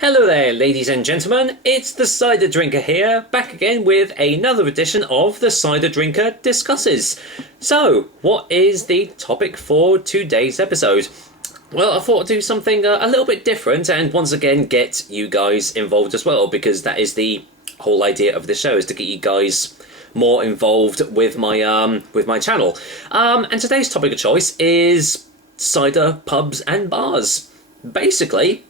Hello there, ladies and gentlemen, it's the Cider Drinker here, back again with another edition of the Cider Drinker Discusses. So, what is the topic for today's episode? Well, I thought I'd do something a little bit different and once again get you guys involved as well, because that is the whole idea of the show, is to get you guys more involved with my channel. And today's topic of choice is cider pubs and bars. Basically,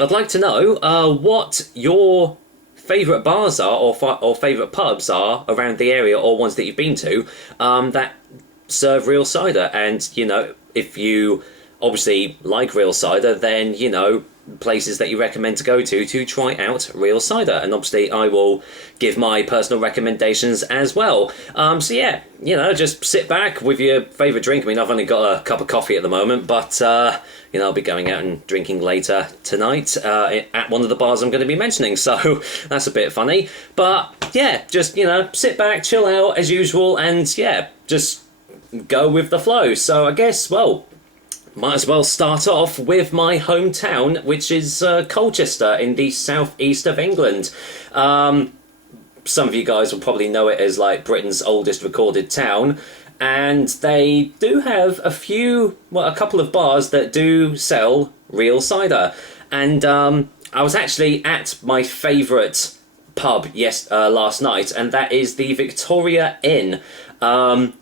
I'd like to know what your favourite bars are or favourite pubs are around the area, or ones that you've been to that serve real cider. And, you know, if you obviously like real cider, then, you know, places that you recommend to go to try out real cider. And obviously I will give my personal recommendations as well. So yeah, you know, just sit back with your favourite drink. I mean, I've only got a cup of coffee at the moment, but you know, I'll be going out and drinking later tonight at one of the bars I'm going to be mentioning, so that's a bit funny. But yeah, just, you know, sit back, chill out as usual, and yeah, just go with the flow. So I guess, well, might as well start off with my hometown, which is Colchester in the southeast of England. Some of you guys will probably know it as like Britain's oldest recorded town, and they do have a couple of bars that do sell real cider. And I was actually at my favourite pub last night, and that is the Victoria Inn,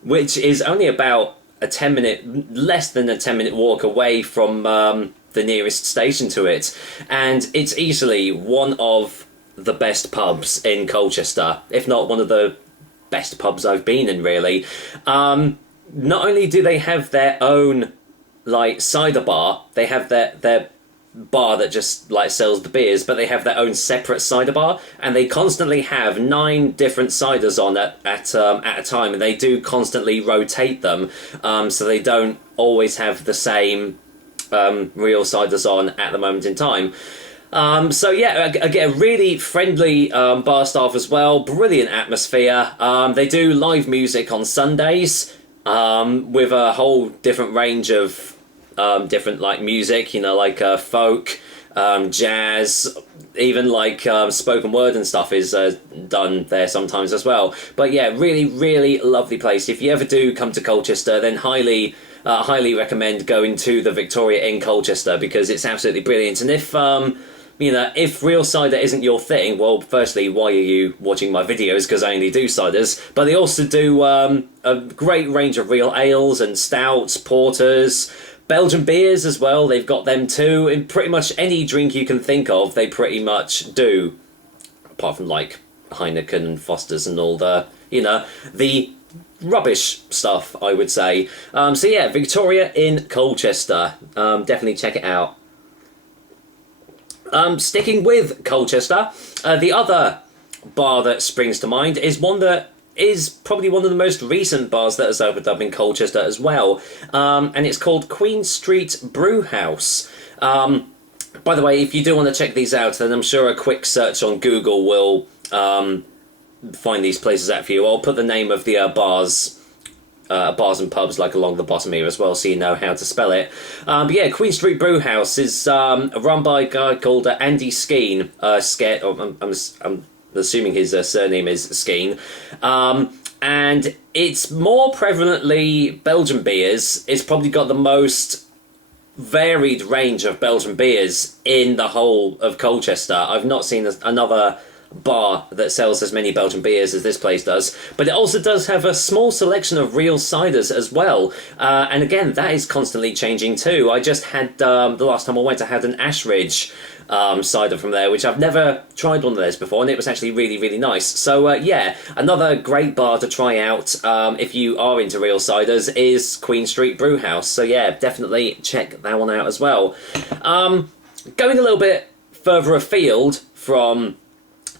which is only about less than a 10-minute walk away from the nearest station to it, and it's easily one of the best pubs in Colchester, if not one of the best pubs I've been in, really. Not only do they have their own like cider bar, they have their bar that just like sells the beers, but they have their own separate cider bar, and they constantly have 9 different ciders on at a time, and they do constantly rotate them, so they don't always have the same real ciders on at the moment in time. So yeah, again, really friendly bar staff as well, brilliant atmosphere. They do live music on Sundays with a whole different range of different like music, you know, like folk, jazz, even like spoken word and stuff is done there sometimes as well. But yeah, really lovely place. If you ever do come to Colchester, then highly recommend going to the Victoria in Colchester, because it's absolutely brilliant. And if you know, if real cider isn't your thing, well, firstly, why are you watching my videos? Because I only do ciders. But they also do a great range of real ales and stouts, porters, Belgian beers as well. They've got them too. In pretty much any drink you can think of, they pretty much do. Apart from like Heineken and Foster's and all the, you know, the rubbish stuff, I would say. So yeah, Victoria in Colchester. Definitely check it out. Sticking with Colchester, the other bar that springs to mind is one that is probably one of the most recent bars that has opened up in Colchester as well, and it's called Queen Street Brew House. By the way, if you do want to check these out, then I'm sure a quick search on Google will find these places out for you. I'll put the name of the bars and pubs like along the bottom here as well, so you know how to spell it. But yeah, Queen Street Brew House is run by a guy called Andy Skeen. I'm assuming his surname is Skeen. And it's more prevalently Belgian beers. It's probably got the most varied range of Belgian beers in the whole of Colchester. I've not seen another bar that sells as many Belgian beers as this place does, but it also does have a small selection of real ciders as well, and again, that is constantly changing too. I just had the last time I went, I had an Ashridge cider from there, which I've never tried one of those before, and it was actually really nice. So yeah, another great bar to try out if you are into real ciders is Queen Street Brew House. So yeah, definitely check that one out as well. Going a little bit further afield from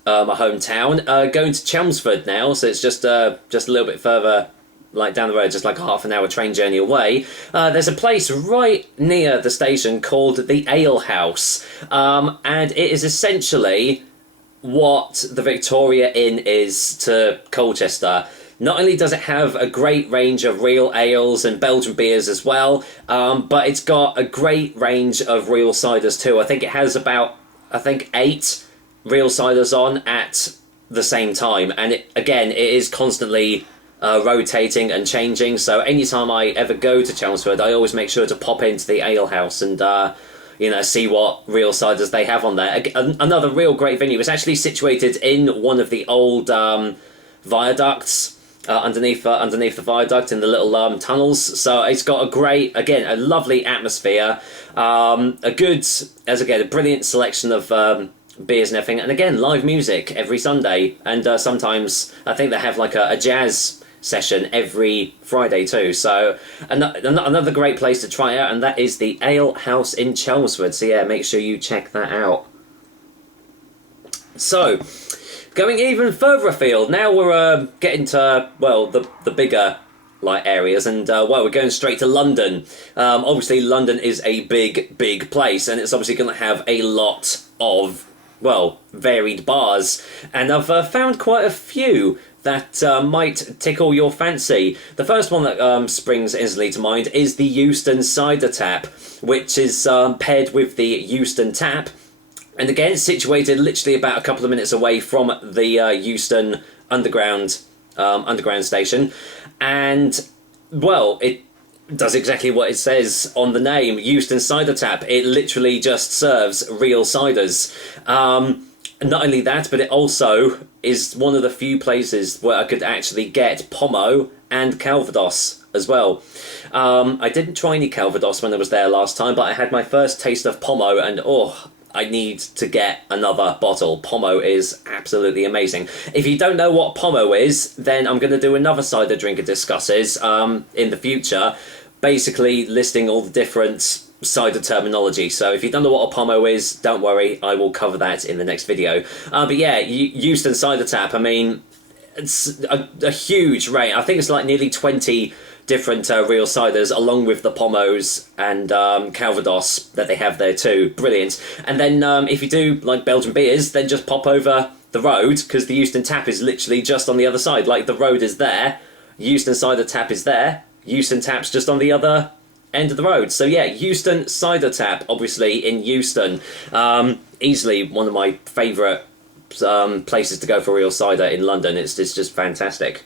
my hometown, going to Chelmsford now, so it's just a little bit further, like down the road, just like a half-an-hour train journey away. There's a place right near the station called the Ale House, and it is essentially what the Victoria Inn is to Colchester. Not only does it have a great range of real ales and Belgian beers as well, but it's got a great range of real ciders too. I think it has about I think, 8 real ciders on at the same time, and it is constantly rotating and changing. So anytime I ever go to Chelmsford, I always make sure to pop into the ale house and see what real ciders they have on there. Another real great venue. It's actually situated in one of the old viaducts. Underneath the viaduct in the little tunnels, so it's got a lovely atmosphere, a brilliant selection of beers and everything, and again, live music every Sunday, and sometimes I think they have like a jazz session every Friday too. So another great place to try out, and that is the Ale House in Chelmsford. So yeah, make sure you check that out. So, going even further afield, now we're getting to, well, the bigger areas, and we're going straight to London. Obviously, London is a big place, and it's obviously going to have a lot of, well, varied bars, and I've found quite a few that might tickle your fancy. The first one that springs instantly to mind is the Euston Cider Tap, which is paired with the Euston Tap. And again, it's situated literally about a couple of minutes away from the Euston Underground station. And, well, it does exactly what it says on the name, Euston Cider Tap. It literally just serves real ciders. Not only that, but it also is one of the few places where I could actually get Pommeau and Calvados as well. I didn't try any Calvados when I was there last time, but I had my first taste of Pommeau, and I need to get another bottle. Pommeau is absolutely amazing. If you don't know what Pommeau is, then I'm going to do another Cider Drinker Discusses in the future, basically listing all the different cider terminology. So if you don't know what a Pommeau is, don't worry, I will cover that in the next video. But yeah, Euston Cider Tap, I mean, it's a huge range. I think it's like nearly 20 different real ciders, along with the Pommeaus and Calvados that they have there too. Brilliant. And then if you do like Belgian beers, then just pop over the road, because the Euston Tap is literally just on the other side. Like, the road is there, Euston Cider Tap is there, Euston Tap's just on the other end of the road. So yeah, Euston Cider Tap, obviously in Euston. Easily one of my favourite places to go for real cider in London. It's just fantastic.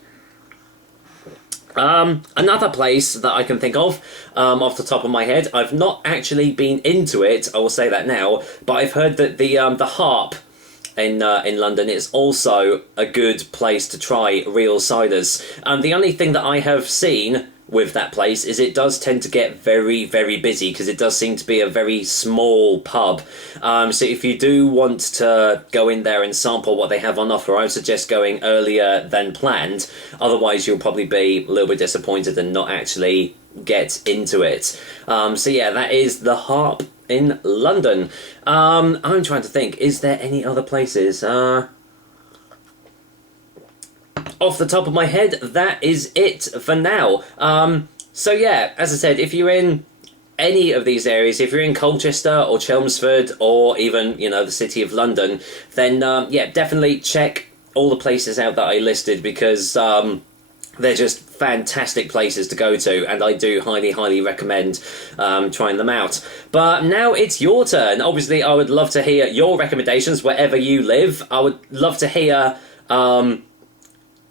Another place that I can think of, off the top of my head, I've not actually been into it, I will say that now, but I've heard that the Harp in London is also a good place to try real ciders. The only thing that I have seen with that place is it does tend to get very, very busy, because it does seem to be a very small pub. So if you do want to go in there and sample what they have on offer, I would suggest going earlier than planned. Otherwise, you'll probably be a little bit disappointed and not actually get into it. So yeah, that is the Harp in London. I'm trying to think, is there any other places? Off the top of my head, that is it for now. So yeah, as I said, if you're in any of these areas, if you're in Colchester or Chelmsford or even, the City of London, then yeah, definitely check all the places out that I listed, because they're just fantastic places to go to, and I do highly recommend trying them out. But now it's your turn. Obviously, I would love to hear your recommendations wherever you live. I would love to hear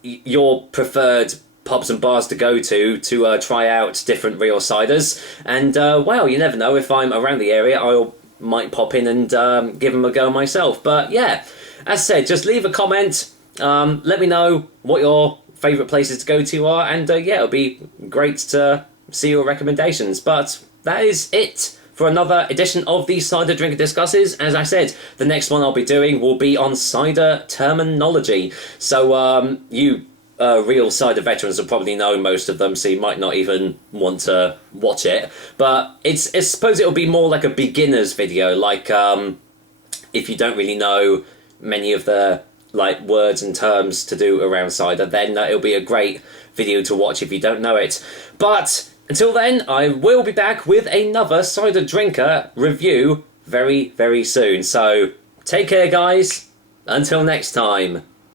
your preferred pubs and bars to go to try out different real ciders. And well, you never know, if I'm around the area, I might pop in and give them a go myself. But yeah, as I said, just leave a comment, let me know what your favourite places to go to are, and yeah, it'll be great to see your recommendations. But that is it for another edition of the Cider Drinker Discusses. As I said, the next one I'll be doing will be on cider terminology. So you real cider veterans will probably know most of them, so you might not even want to watch it. But I suppose it'll be more like a beginner's video, like if you don't really know many of the words and terms to do around cider, then it'll be a great video to watch if you don't know it. But until then, I will be back with another Cider Drinker review very, very soon. So take care, guys. Until next time.